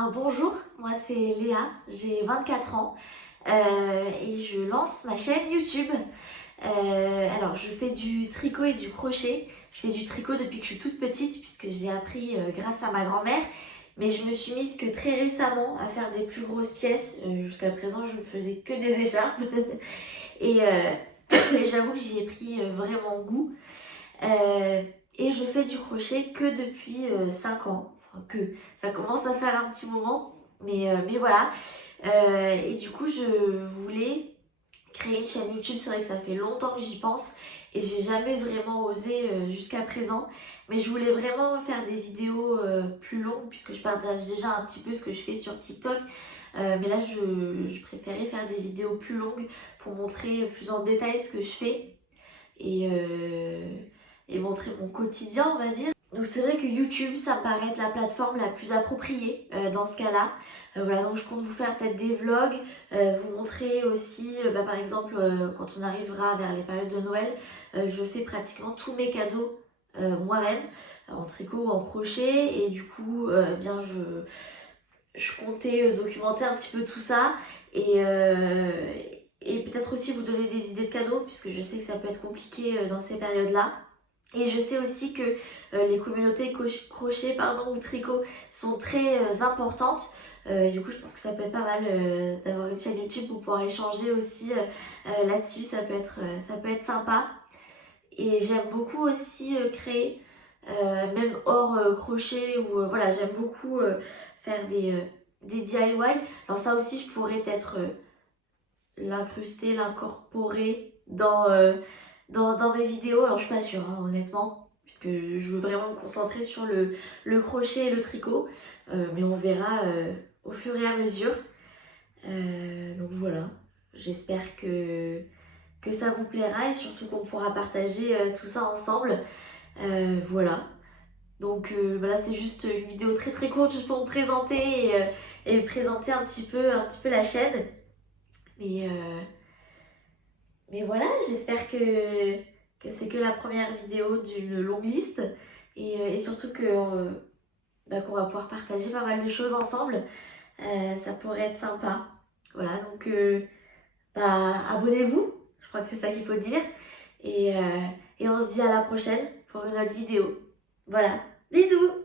Ben bonjour, moi c'est Léa, j'ai 24 ans et je lance ma chaîne YouTube. Alors je fais du tricot et du crochet. Je fais du tricot depuis que je suis toute petite puisque j'ai appris grâce à ma grand-mère. Mais je me suis mise que très récemment à faire des plus grosses pièces. Jusqu'à présent je ne faisais que des écharpes. et, euh, et j'avoue que j'y ai pris vraiment goût. Euh, et je fais du crochet que depuis 5 ans. Enfin, que ça commence à faire un petit moment, mais voilà. Et du coup, je voulais créer une chaîne YouTube. C'est vrai que ça fait longtemps que j'y pense et j'ai jamais vraiment osé jusqu'à présent. Mais je voulais vraiment faire des vidéos plus longues puisque je partage déjà un petit peu ce que je fais sur TikTok. Mais là, je préférais faire des vidéos plus longues pour montrer plus en détail ce que je fais et, euh, et montrer mon quotidien, on va dire. Donc c'est vrai que YouTube, ça me paraît être la plateforme la plus appropriée dans ce cas-là. Voilà, donc je compte vous faire peut-être des vlogs, vous montrer aussi, par exemple, quand on arrivera vers les périodes de Noël, je fais pratiquement tous mes cadeaux moi-même, en tricot ou en crochet, et du coup, je comptais documenter un petit peu tout ça, et, euh, et peut-être aussi vous donner des idées de cadeaux, puisque je sais que ça peut être compliqué dans ces périodes-là. Et je sais aussi que les communautés crochet ou tricot sont très importantes. Du coup, je pense que ça peut être pas mal d'avoir une chaîne YouTube pour pouvoir échanger aussi là-dessus. Ça peut être sympa. Et j'aime beaucoup aussi créer, même hors crochet ou voilà, j'aime beaucoup faire des DIY. Alors ça aussi, je pourrais peut-être l'incruster, l'incorporer dans mes vidéos. Alors je suis pas sûre, hein, honnêtement, puisque je veux vraiment me concentrer sur le crochet et le tricot. Mais on verra au fur et à mesure. Donc voilà, j'espère que ça vous plaira et surtout qu'on pourra partager tout ça ensemble. Voilà. Donc là c'est juste une vidéo très très courte juste pour me présenter et présenter un petit peu la chaîne. Mais, euh, mais voilà, j'espère que c'est que la première vidéo d'une longue liste et surtout qu'on va pouvoir partager pas mal de choses ensemble. Ça pourrait être sympa. Voilà, donc abonnez-vous, je crois que c'est ça qu'il faut dire. Et, euh, et on se dit à la prochaine pour une autre vidéo. Voilà, bisous!